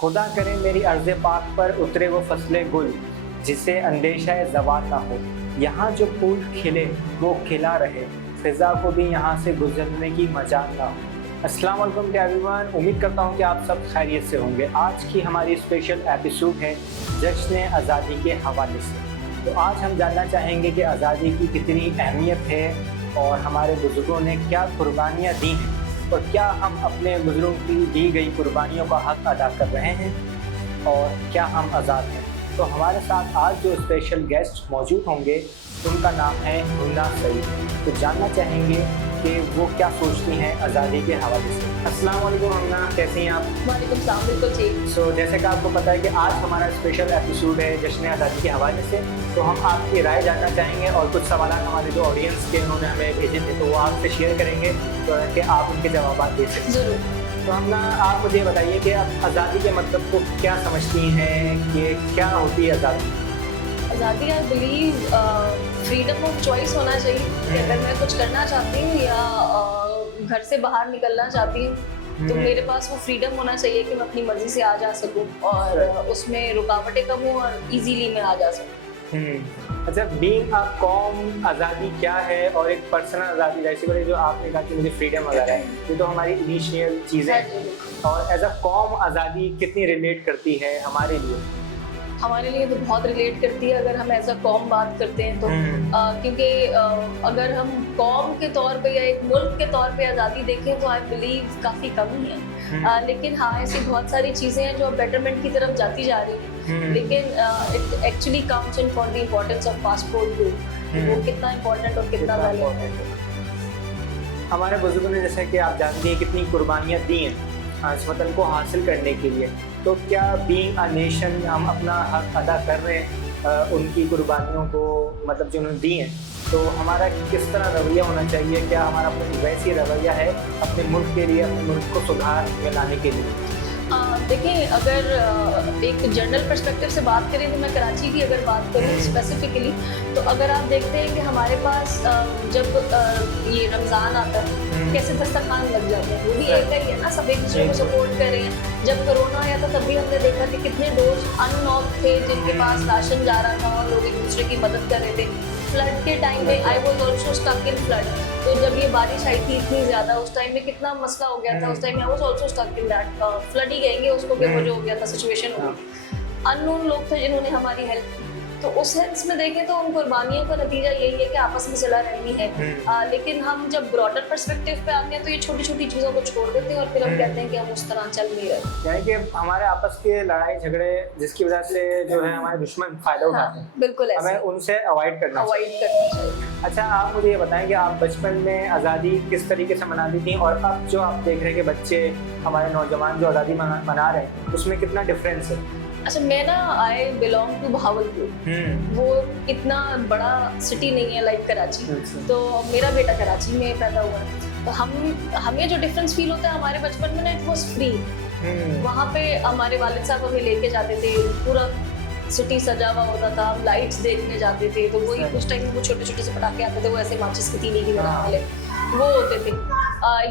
खुदा करे मेरी अर्ज़ पाक पर उतरे वो फसले गुल, जिसे अंदेशा ज़वाल ना हो। यहाँ जो फूल खिले वो खिला रहे, फ़िज़ा को भी यहाँ से गुजरने की मजाल ना हो। अस्सलाम वालेकुम एवरीवन, उम्मीद करता हूँ कि आप सब खैरियत से होंगे। आज की हमारी स्पेशल एपिसोड है जश्न आज़ादी के हवाले से। तो आज हम जानना चाहेंगे कि आज़ादी की कितनी अहमियत है और हमारे बुज़ुर्गों ने क्या कुर्बानियाँ दी हैं और क्या हम अपने बुज़ुर्गों की दी गई कुर्बानियों का हक़ अदा कर रहे हैं और क्या हम आज़ाद हैं। तो हमारे साथ आज जो स्पेशल गेस्ट मौजूद होंगे उनका नाम है हुन्ना सईद। तो जानना चाहेंगे कि वो क्या सोचती हैं आज़ादी के हवाले से। अस्सलाम वालेकुम हुन्ना, कैसे हैं आप? वालेकुम सलाम, बिल्कुल ठीक। सो जैसे कि आपको पता है कि आज हमारा स्पेशल एपिसोड है जश्न आज़ादी के हवाले से, तो हम आपकी राय जानना चाहेंगे और कुछ सवाल हमारे जो ऑडियंस के उन्होंने हमें भेजे थे तो वो आपसे शेयर करेंगे तो कि आप उनके जवाब दे सकें। ज़रूर। तो हुन्ना, आप मुझे बताइए कि आप आज़ादी के मतलब को क्या समझती हैं, कि क्या होती है आज़ादी? आज़ादी I believe freedom of choice होना चाहिए कि अगर मैं कुछ करना चाहती हूँ या घर से बाहर निकलना चाहती हूँ तो मेरे पास वो फ्रीडम होना चाहिए कि मैं अपनी मर्जी से आ जा सकूँ और उसमें रुकावटें कम हों और इजीली मैं आ जा सकूँ। अच्छा, बीइंग अ कॉम आज़ादी क्या है और एक पर्सनल आज़ादी, जैसे कि जो आपने कहा कि मुझे फ्रीडम वगैरह है, ये तो हमारी इनिशियल चीज़ें हैं, और एज अ कॉम आज़ादी कितनी रिलेट करती है हमारे लिए? हमारे लिए तो बहुत रिलेट करती है अगर हम एज अ कॉम बात करते हैं तो क्योंकि अगर हम कॉम के तौर पे या एक मुल्क के तौर पे आज़ादी देखें तो आई बिलीव काफ़ी कम ही है। लेकिन हाँ, ऐसी बहुत सारी चीज़ें हैं जो बेटरमेंट की तरफ जाती जा रही हैं, लेकिन it actually counts in for the importance of passport too, वो कितना इम्पोर्टेंट और कितना वैल्यूएबल है। हमारे बुजुर्गों ने, जैसे कि आप जानती हैं, कितनी कुर्बानियाँ दी हैं इस वतन को हासिल करने के लिए, तो क्या बीइंग अ नेशन हम अपना हक अदा कर रहे हैं उनकी कुर्बानियों को, मतलब जो उन्होंने दी हैं, तो हमारा किस तरह रवैया होना चाहिए? क्या हमारा वैसी रवैया है अपने मुल्क के लिए, अपने मुल्क को सुधार में लाने के लिए? देखिए, अगर एक जनरल पर्सपेक्टिव से बात करें तो मैं कराची की अगर बात करूँ स्पेसिफिकली, तो अगर आप देखते हैं कि हमारे पास जब ये रमज़ान आता है कैसे दस्तरखान लग जाते हैं, वो भी एक ही है ना, सब एक दूसरे को सपोर्ट कर रहे हैं। जब कोरोना आया था तब भी हमने देखा कि कितने डोज अननॉक थे जिनके पास राशन जा रहा था और लोग एक दूसरे की मदद कर रहे थे। फ्लड के टाइम में I was also stuck in flood, तो जब ये बारिश आई थी इतनी ज़्यादा, उस टाइम में कितना मसला हो गया था। उस टाइम में I was also stuck in that flood ही कहेंगे उसको, कि वो जो हो गया था सिचुएशन हो गई। अननोन लोग थे जिन्होंने हमारी हेल्प की, तो उस सेंस में देखें तो उन कुर्बानियों का नतीजा यही है कि आपस में सलाह रहनी है। लेकिन हम जब ब्रॉडर पर्सपेक्टिव पे आते हैं तो ये छोटी छोटी चीज़ों को छोड़ देते हैं और फिर हम कहते हैं कि हम उस तरह चल नहीं रहे। यानी कि हमारे आपस के लड़ाई झगड़े जिसकी वजह से जो है हमारे दुश्मन फायदा उठाते हैं, बिल्कुल ऐसे हमें उनसे अवॉइड करना चाहिए। अच्छा, आप मुझे ये बताएं कि आप बचपन में आज़ादी किस तरीके से मनाती थी और अब जो आप देख रहे हैं कि बच्चे, हमारे नौजवान जो आज़ादी मना रहे हैं, उसमें कितना डिफरेंस है? अच्छा, मैं ना आई बिलोंग टू बहावलपुर, वो इतना बड़ा सिटी नहीं है लाइक कराची, तो मेरा बेटा कराची में पैदा हुआ है। तो हमें जो डिफरेंस फील होता है हमारे बचपन में ना, इट वॉज फ्री। वहाँ पे हमारे वालिद साहब हमें लेके जाते थे, पूरा सिटी सजा हुआ होता था, हम लाइट्स देखने जाते थे, तो वही उस टाइम वो छोटे छोटे से पटाखे आते थे, वो ऐसे माचिस की तीली की बनाने वाले वो होते थे।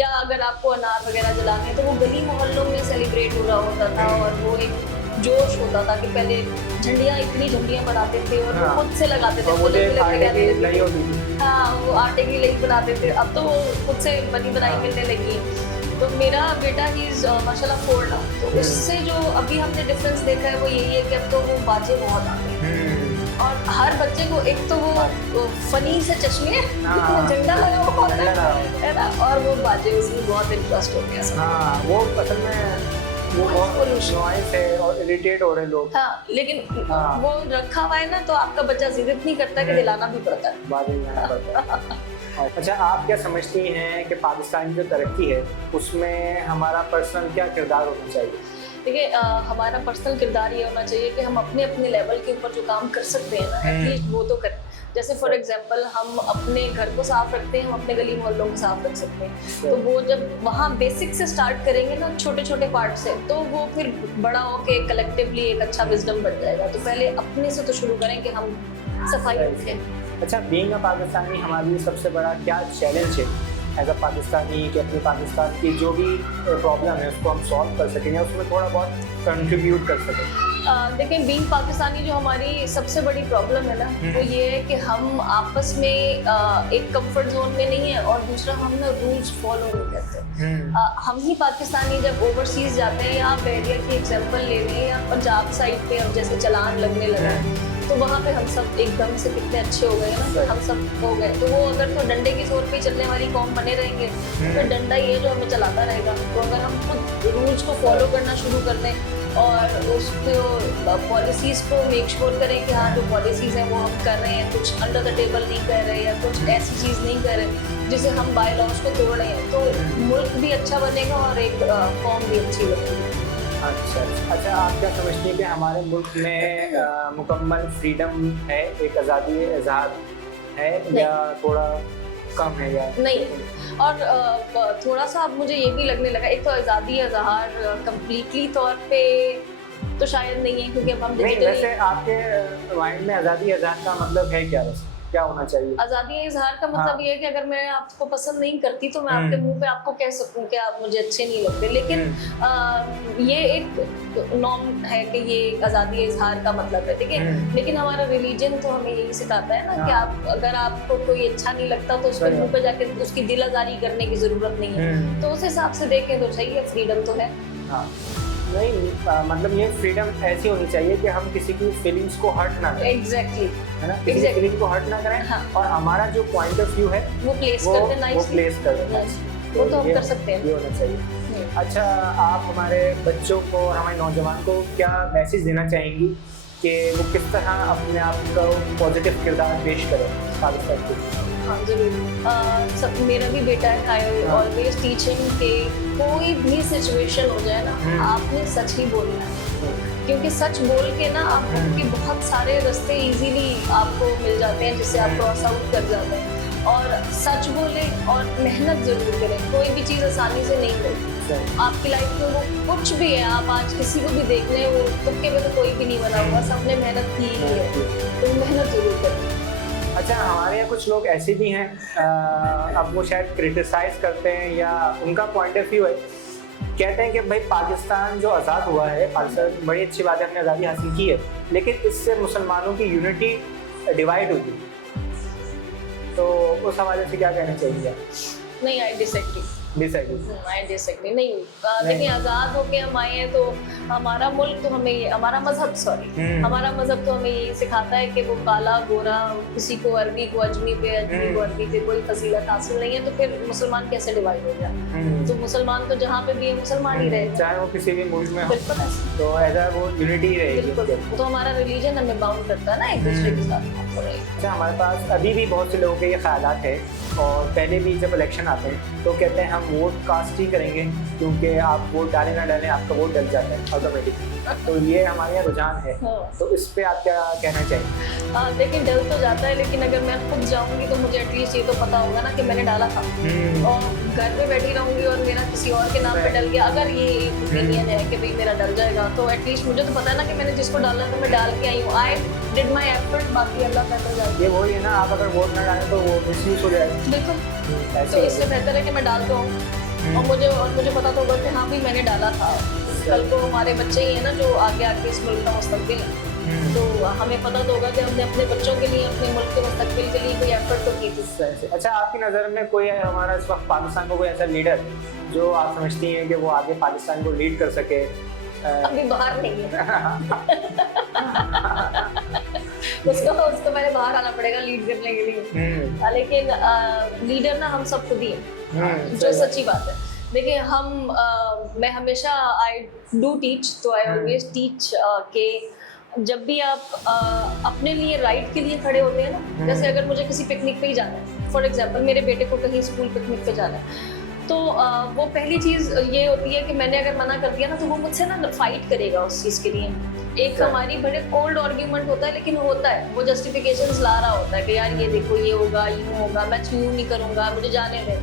या अगर आपको अनार वगैरह जलाने तो वो गली मोहल्लों में सेलिब्रेट हो रहा होता था और वो एक जोश होता था कि पहले इतनी झंडियाँ बनाते थे और वो खुद से लगाते थे। हाँ, वो आटे की लई बनाते थे, अब तो वो खुद से बनी बनाई मिलने लगी। तो मेरा बेटा ही माशाल्लाह 4 ना, तो उससे जो अभी हमने डिफरेंस देखा है वो यही है कि अब तो वो बाजे बहुत आते हैं और हर बच्चे को एक तो वो फनी से चश्मे झंडा लगा हुआ है ना, और वो बाजे, उसमें बहुत इंटरेस्ट हो गया। वो असल में वो बहुत नॉइस है और इरिटेट हो रहे लोग। हाँ, लेकिन वो रखा हुआ है ना, तो आपका बच्चा जिद नहीं करता कि दिलाना भी पड़ता है। अच्छा, आप क्या समझती हैं कि पाकिस्तान की जो तरक्की है उसमें हमारा पर्सनल क्या किरदार होना चाहिए? देखिए, हमारा पर्सनल किरदार ये होना चाहिए कि हम अपने अपने लेवल के ऊपर जो काम कर सकते हैं ना, एटलीस्ट वो तो करें। जैसे फॉर एग्जांपल हम अपने घर को साफ रखते हैं, हम अपने गली मोहल्लों को साफ रख सकते हैं, तो वो जब वहाँ बेसिक से स्टार्ट करेंगे ना, छोटे छोटे पार्ट से, तो वो फिर बड़ा होके कलेक्टिवली एक अच्छा विजडम बन जाएगा। तो पहले अपने से तो शुरू करें कि हम सफाई रखें। अच्छा, बीइंग अ पाकिस्तानी हमारे लिए सबसे बड़ा क्या चैलेंज है एज अ पाकिस्तानी कि अपनी पाकिस्तान की जो भी प्रॉब्लम है उसको हम सॉल्व कर सकें या उसमें थोड़ा बहुत कंट्रीब्यूट कर सकें? देखिए, बीइंग पाकिस्तानी जो हमारी सबसे बड़ी प्रॉब्लम है ना, वो ये है कि हम आपस में एक कंफर्ट जोन में नहीं है, और दूसरा हम ना रूल्स फॉलो नहीं करते। हम ही पाकिस्तानी जब ओवरसीज जाते हैं, या आप एरिया की एग्जांपल ले लें, या पंजाब साइड पे अब जैसे चलान लगने लगा है, तो वहाँ पे हम सब एकदम से कितने अच्छे हो गए ना, तो हम सब हो गए। तो वो अगर तो डंडे की जोर पे चलने वाली कौम बने रहेंगे, तो डंडा ही है जो हमें चलाता रहेगा। तो अगर हम खुद रूल्स को फॉलो करना शुरू कर दें और उसको पॉलिसीज़ को मेक श्योर करें कि हाँ, जो पॉलिसीज़ हैं वो हम कर रहे हैं, कुछ अंडर द टेबल नहीं कर रहे, या कुछ ऐसी चीज़ नहीं कर रहे जिसे हम बाय लॉज को तोड़ रहे हैं, तो मुल्क भी अच्छा बनेगा और एक कौम भी अच्छी बनेगी। अच्छा, आप क्या समझती हैं कि हमारे मुल्क में मुकम्मल फ्रीडम है, एक आज़ादी इज़हार है, या थोड़ा कम है? या नहीं, और थोड़ा सा अब मुझे ये भी लगने लगा, एक तो आज़ादी इज़हार कंप्लीटली तौर पे तो शायद नहीं है, क्योंकि अब हम नहीं, वैसे आपके माइंड में आज़ादी इज़हार का मतलब है क्या? वैसे क्या होना चाहिए? आज़ादी इज़हार का मतलब ये है कि अगर मैं आपको पसंद नहीं करती तो मैं आपके मुंह पे आपको कह सकूं कि आप मुझे अच्छे नहीं लगते, लेकिन ये एक नॉर्म है कि ये आज़ादी इज़हार का मतलब है, ठीक है। लेकिन हमारा रिलीजन तो हमें यही सिखाता है ना कि आप, अगर आपको कोई अच्छा नहीं लगता तो उसके मुंह पे जाके उसकी दिल आज़ारी करने की ज़रूरत नहीं है। तो उस हिसाब से देखें तो सही है, फ्रीडम तो है। नहीं, मतलब ये फ्रीडम ऐसी होनी चाहिए कि हम किसी की फीलिंग्स को हर्ट ना करें। एग्जैक्टली, है ना, किसी की फीलिंग को हर्ट ना करें। हाँ। और हमारा जो पॉइंट ऑफ व्यू है वो प्लेस कर देना, वो प्लेस कर देना, वो तो हम कर सकते हैं, ये होना चाहिए। अच्छा, आप हमारे बच्चों को और हमारे नौजवान को क्या मैसेज देना चाहेंगी कि वो किस तरह अपने आप को पॉजिटिव किरदार पेश करें पाकिस्तान के? हाँ जरूर, मेरा भी बेटा है, आई ऑलवेज टीच हिम कि कोई भी सिचुएशन हो जाए ना, आपने सच ही बोलना है, क्योंकि सच बोल के ना आपके बहुत सारे रास्ते इजीली आपको मिल जाते हैं जिससे आप क्रॉस आउट कर जाते हैं। और सच बोले और मेहनत जरूर करें, कोई भी चीज़ आसानी से नहीं मिलती आपकी लाइफ में, वो कुछ भी है। आप आज किसी को भी देख लें, वो तुक्के में तो कोई भी नहीं बना हुआ, सबने मेहनत की ही है, तो मेहनत जरूर करें। अच्छा, हमारे यहाँ कुछ लोग ऐसे भी हैं, अब वो शायद क्रिटिसाइज करते हैं या उनका पॉइंट ऑफ व्यू है, कहते हैं कि भाई पाकिस्तान जो आज़ाद हुआ है, पाकिस्तान बड़ी अच्छी बात है, हमने आज़ादी हासिल की है, लेकिन इससे मुसलमानों की यूनिटी डिवाइड होगी। तो उस हवाले से क्या कहना चाहिए? नहीं, आई डिसएग्री नहीं। देखिए, आज़ाद होके हम आए हैं तो हमारा मुल्क तो हमें, हमारा मजहब तो हमें यही सिखाता है कि वो काला गोरा, किसी को अरबी को अजमी पे, अजमी को अरबी पे कोई फजीलत हासिल नहीं है, तो फिर मुसलमान कैसे डिवाइड हो गया? तो मुसलमान तो जहाँ पे भी है मुसलमान ही रहे, चाहे वो किसी भी मुल्क में हो, बिल्कुल ऐसे, तो ऐसा वो यूनिटी ही रहेगी। बिल्कुल, तो हमारा रिलीजन हमें बाउंड करता है ना एक दूसरे के साथ। अच्छा, हमारे पास अभी भी बहुत से लोगों के ये ख्यालात है, और पहले भी जब इलेक्शन आते हैं तो कहते हैं हम वोट कास्ट ही करेंगे, क्योंकि आप वोट डालें ना डालें आपका वोट डल जाता है ऑटोमेटिकली। तो ये हमारे यहाँ रुझान है, तो इस पे आप क्या कहना चाहिए? देखिए, डल तो जाता है, लेकिन अगर मैं खुद जाऊंगी तो मुझे एटलीस्ट ये तो पता होगा ना कि मैंने डाला था, और घर पे बैठी रहूंगी और मेरा किसी और के नाम पे डल गया, अगर ये ओपिनियन है कि भाई मेरा डल जाएगा, तो एटलीस्ट मुझे तो पता है ना कि मैंने जिसको डालना था मैं डाल के आई हूँ, आई डिड माई एफर्ट, बाकी अल्लाह बेहतर जाएगा। ये वही है ना, आप अगर वोट ना डालें तो वो मिसयूज हो जाएगा। बिल्कुल, तो इससे बेहतर है कि मैं डाल तो हूँ, और मुझे पता तो होगा कि हाँ भी मैंने डाला था। कल को हमारे बच्चे ही हैं ना जो आगे आके इस मुल्क का मुस्तकबिल है, तो हमें पता तो होगा कि हमने अपने बच्चों के लिए, अपने मुल्क के मुस्तकबिल के लिए कोई एफर्ट तो की थी। अच्छा, आपकी नज़र में कोई है हमारा इस वक्त पाकिस्तान को कोई ऐसा लीडर जो आप समझती हैं कि वो आगे पाकिस्तान को लीड कर सके? अभी बाहर नहीं है उसको पहले बाहर आना पड़ेगा लीड करने के लिए, लेकिन लीडर ना हम सब खुद ही हैं, जो सच्ची बात है। देखिए, मैं हमेशा आई डू टीच, तो आई ऑलवेज टीच के जब भी आप अपने लिए राइट के लिए खड़े होते हैं ना, जैसे अगर मुझे किसी पिकनिक पे ही जाना है, फॉर एग्जांपल मेरे बेटे को कहीं स्कूल पिकनिक पे जाना है, तो वो पहली चीज़ ये होती है कि मैंने अगर मना कर दिया ना तो वो मुझसे ना फाइट करेगा उस चीज़ के लिए। एक हमारी बड़े कोल्ड आर्ग्यूमेंट होता है, लेकिन होता है, वो जस्टिफिकेशंस ला रहा होता है कि यार ये देखो ये होगा, यूँ होगा, मैं यूँ नहीं करूँगा, मुझे जाने दें।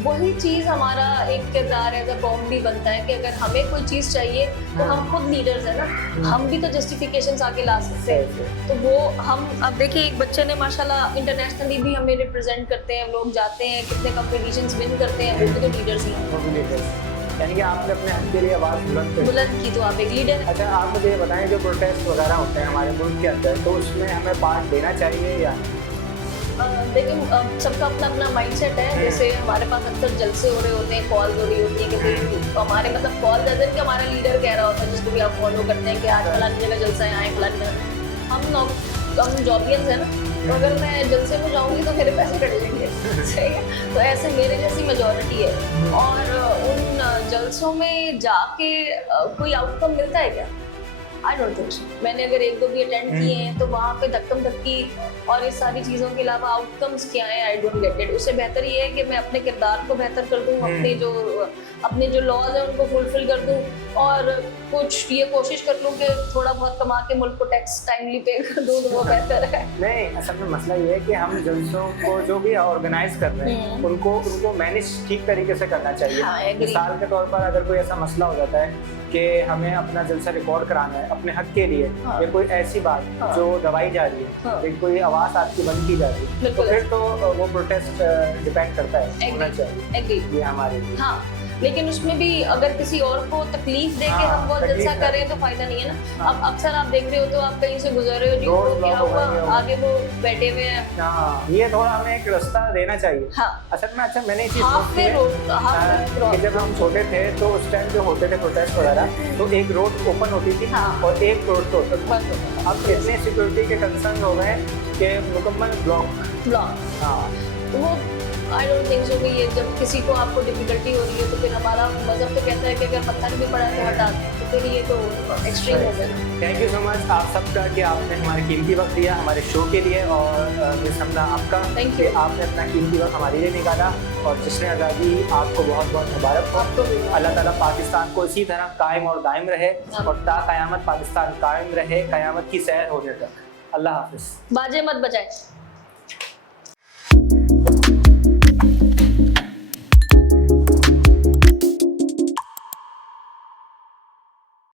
वही चीज हमारा एक किरदार एज अ कॉम भी बनता है कि अगर हमें कोई चीज चाहिए तो हम खुद लीडर्स है ना, हम भी तो जस्टिफिकेशंस आगे ला सकते हैं। तो वो हम अब देखिए एक बच्चे ने माशाल्लाह इंटरनेशनली भी हमें रिप्रेजेंट करते हैं, लोग जाते हैं कितने कंपटीशंस विन करते हैं, वो भी तो लीडर्स ही हैं। वो भी लीडर्स, यानी कि आपने अपने हक के लिए आवाज़ बुलंद की तो आप एक लीडर हैं। अच्छा, आप मुझे ये बताएं जो प्रोटेस्ट वगैरह होते हैं हमारे मुल्क के अंदर, तो उसमें हमें पार्ट लेना चाहिए या लेकिन सबका अपना अपना माइंडसेट है। जैसे हमारे पास अक्सर जलसे हो रहे होते हैं, कॉल हो रही होती है कि भाई हमारे मतलब कॉल जैसे कि हमारा लीडर कह रहा होता है जिसको भी आप फॉलो करते हैं कि आज फलानी जगह जलसा है, आए फलानी जगह। हम जॉबियंस हैं ना, तो अगर मैं जलसे में जाऊंगी तो मेरे पैसे कट जाएंगे। सही है, तो ऐसे मेरे जैसी मेजोरिटी है। और उन जलसों में जाके कोई आउटकम मिलता है क्या? I don't think so. मैंने अगर एक दो भी अटेंड किए हैं तो वहाँ पे धक्कम धक्की और इस सारी चीज़ों के अलावा आउटकम्स क्या है, आई डोंट गेट इट। उससे बेहतर ये है कि मैं अपने किरदार को बेहतर कर दूँ, अपने जो लॉज हैं उनको फुलफिल कर दूँ, और कुछ ये कोशिश कर लूँ कि थोड़ा बहुत कमा के मुल्क को टैक्स टाइमली पे कर दूँ, तो वो बेहतर है। नहीं, असल में मसला ये है कि हम जलसों को जो भी ऑर्गेनाइज कर रहे हैं उनको मैनेज ठीक तरीके से करना चाहिए। हाँ, मिसाल के तौर पर अगर कोई ऐसा मसला हो जाता है कि हमें अपना जलसा रिकॉर्ड कराना है अपने हक के लिए, हाँ, या कोई ऐसी बात जो दबाई जा रही है, हाँ, कोई आवाज़ आपकी बंद की जा रही है, तो फिर तो वो प्रोटेस्ट डिपेंड करता है, होना चाहिए ये हमारे लिए। हाँ, लेकिन उसमें भी अगर किसी और को तकलीफ दे के हम वो जलसा करें तो फायदा नहीं है ना। अब अक्सर आप देख रहे हो तो आप कहीं से गुजर रहे हो, जी क्या हुआ, आगे वो बैठे हुए हैं। हाँ, ये थोड़ा हमें एक रास्ता देना चाहिए। हाँ, असल में अच्छा मैंने एक चीज़ हाफ वे रोड, कि जब हम छोटे थे तो उस टाइम जो होते थे प्रोटेस्ट वगैरह, तो एक रोड ओपन होती थी और एक रोड तो होता था। अब इतने सिक्योरिटी के कंसर्न हो गए कि मुकम्मल ब्लॉक। हाँ, तो वो आई डोंट थिंक सो कि ये जब किसी को आपको डिफिकल्टी हो रही है तो फिर हमारा मजहब तो कहता है कि अगर पत्थर भी पड़ा तो हटा दें, तो फिर ये तो एक्सट्रीम हो गया। थैंक यू सो मच आप सबका कि आपने हमारे कीमती वक्त दिया हमारे शो के लिए, और मिस हमना आपका थैंक यू, आपने अपना कीमती वक्त हमारे लिए निकाला, और जश्न आज़ादी आपको बहुत बहुत मुबारक हो। अल्लाह ताला पाकिस्तान को इसी तरह कायम और दायम रहे, और ता क़यामत पाकिस्तान कायम रहे, क़यामत की सैर होने तक। अल्लाह हाफिज़। बाजे मत बजाए।